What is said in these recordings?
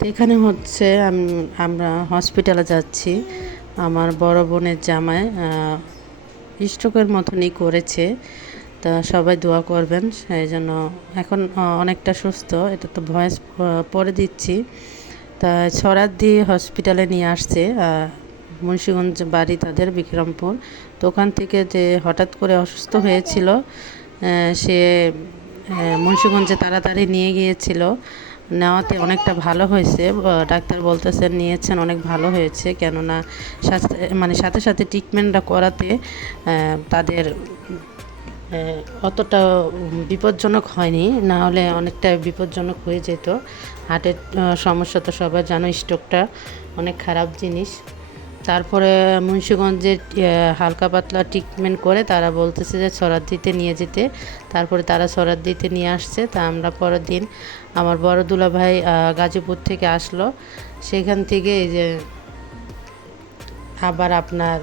তো এখানে হচ্ছে আমরা হসপিটালে যাচ্ছি। আমার বড় বোনের জামায় স্ট্রোকের মতনই করেছে। তা সবাই দোয়া করবেন, সেই জন্য এখন অনেকটা সুস্থ। এটা তো ভয়েস পরে দিচ্ছি। তা ছড়ার দিয়ে হসপিটালে নিয়ে আসছে মুন্সীগঞ্জ বাড়ি তাদের, বিক্রমপুর। তো ওখান থেকে যে হঠাৎ করে অসুস্থ হয়েছিল সে মুন্সীগঞ্জে তাড়াতাড়ি নিয়ে গিয়েছিল। নেওয়াতে অনেকটা ভালো হয়েছে। ডাক্তার বলতেছেন নিয়েছেন, অনেক ভালো হয়েছে। কেননা মানে সাথে সাথে ট্রিটমেন্টটা করাতে তাদের অতটা বিপজ্জনক হয়নি। না হলে অনেকটা বিপজ্জনক হয়ে যেত। হার্টের সমস্যা তো সবাই জানো স্ট্রোকটা অনেক খারাপ জিনিস। তারপরে মুন্সীগঞ্জের হালকা পাতলা ট্রিটমেন্ট করে তারা বলতেছে যে দিতে নিয়ে যেতে। তারপরে তারা দিতে নিয়ে আসছে। তা আমরা পরের দিন আমার বড় দুলা ভাই গাজীপুর থেকে আসলো। সেখান থেকে এই যে আবার আপনার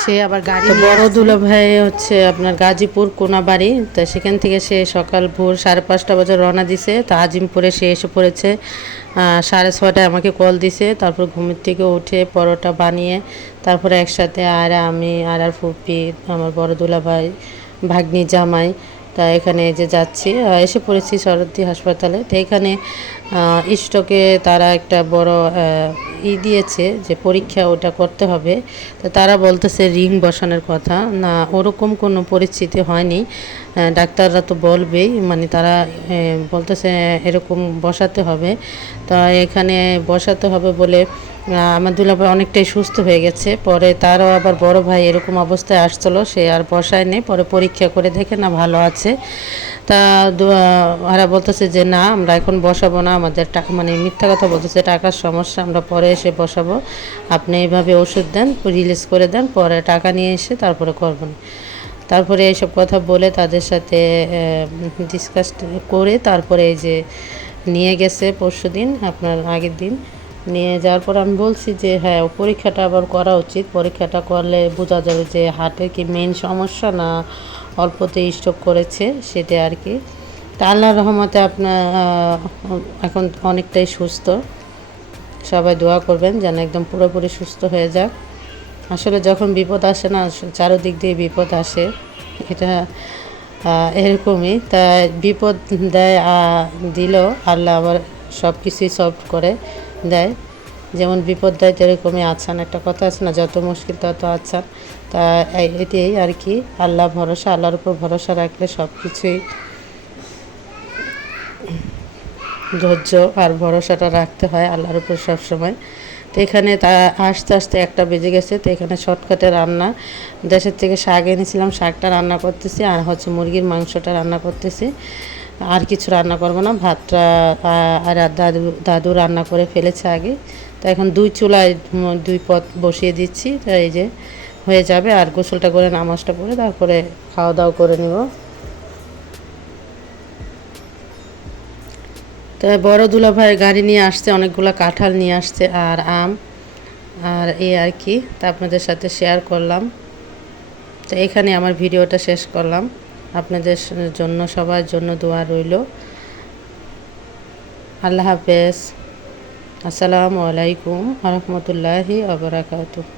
সে আবার গাড়ি বড় দুলা ভাই হচ্ছে আপনার গাজীপুর কোনাবাড়ি। তা সেখান থেকে সে সকাল ভোর সাড়ে পাঁচটা বাজে রওনা দিছে। তা আজিমপুরে সে এসে পড়েছে। সাড়ে ছটায় আমাকে কল দিছে। তারপর ঘুমের থেকে উঠে পরোটা বানিয়ে তারপরে একসাথে আর আমি আর আর ফুপি আমার বড় দুলা ভাই ভাগ্নি জামাই তা এখানে যে যাচ্ছি এসে পড়েছি শরদ্দি হাসপাতালে। তো এখানে স্টকে তারা একটা বড় ই দিয়েছে যে পরীক্ষা ওটা করতে হবে। তো তারা বলতেছে রিং বসানোর কথা। না, ওরকম কোনো পরিস্থিতি হয়নি। ডাক্তাররা তো বলবেই মানে তারা বলতেছে এরকম বসাতে হবে। তা এখানে বসাতে হবে বলে আমার দুলাভাই অনেকটাই সুস্থ হয়ে গেছে। পরে তারও আবার বড় ভাই এরকম অবস্থায় আসছিল, সে আর বসায় নেই। পরে পরীক্ষা করে দেখে, না, ভালো আছে। তা ওরা বলতেছে যে, না, আমরা এখন বসাবো না। আমাদের টাকা মানে মিথ্যা কথা বলতেছে, টাকার সমস্যা, আমরা পরে এসে বসাবো। আপনি এইভাবে ওষুধ দেন, রিলিজ করে দেন, পরে টাকা নিয়ে এসে তারপরে করবেন। তারপরে এইসব কথা বলে তাদের সাথে ডিসকাস করে তারপরে এই যে, নিয়ে গেছে পরশু দিন আপনার আগের দিন। নিয়ে যাওয়ার পর আমি বলছি যে হ্যাঁ পরীক্ষাটা আবার করা উচিত। পরীক্ষাটা করলে বোঝা যাবে যে, হার্টের কি মেন সমস্যা না অল্পতে স্ট্রোক করেছে, সেটা আর কি। তা আল্লাহর রহমতে আপনার এখন অনেকটাই সুস্থ। সবাই দোয়া করবেন যেন একদম পুরোপুরি সুস্থ হয়ে যাক। আসলে যখন বিপদ আসে না, চারোদিক দিয়ে বিপদ আসে, এটা এরকমই। তা বিপদ দেয় দিল আল্লাহ আবার সব কিছুই সলভ করে। দেয়। যেমন বিপদ দেয় যেরকমই আছেন একটা কথা আছে না, যত মুশকিল তত আছেন তা এটাই আর কি, আল্লাহ ভরসা, আল্লাহর উপর ভরসা রাখলে সব কিছুই ধৈর্য আর ভরসাটা রাখতে হয় আল্লাহর উপর সবসময়। তো এখানে তা আস্তে আস্তে একটা বেজে গেছে। তো এখানে শর্টকাটে রান্না, দেশের থেকে শাক এনেছিলাম, শাকটা রান্না করতেছি আর হচ্ছে মুরগির মাংসটা রান্না করতেছি। আর কিছু রান্না করব না। ভাতটা আর দাদু দাদু রান্না করে ফেলেছে আগে। তো এখন দুই চুলায় দুই পথ বসিয়ে দিচ্ছি। তো এই যে হয়ে যাবে। আর গোসলটা করে, নামাজটা করে তারপরে খাওয়া দাওয়া করে নিব। তো বড় দুলা ভাই গাড়ি নিয়ে আসছে, অনেকগুলো কাঁঠাল নিয়ে আসছে, আর আম, আর এই আর কি। তা আপনাদের সাথে শেয়ার করলাম। তো এখানে আমার ভিডিওটা শেষ করলাম। আপনাদের জন্য সবার জন্য দোয়া রইল। আল্লাহ হাফেজ। আসসালামু আলাইকুম রহমতুল্লাহি আবরাকাতু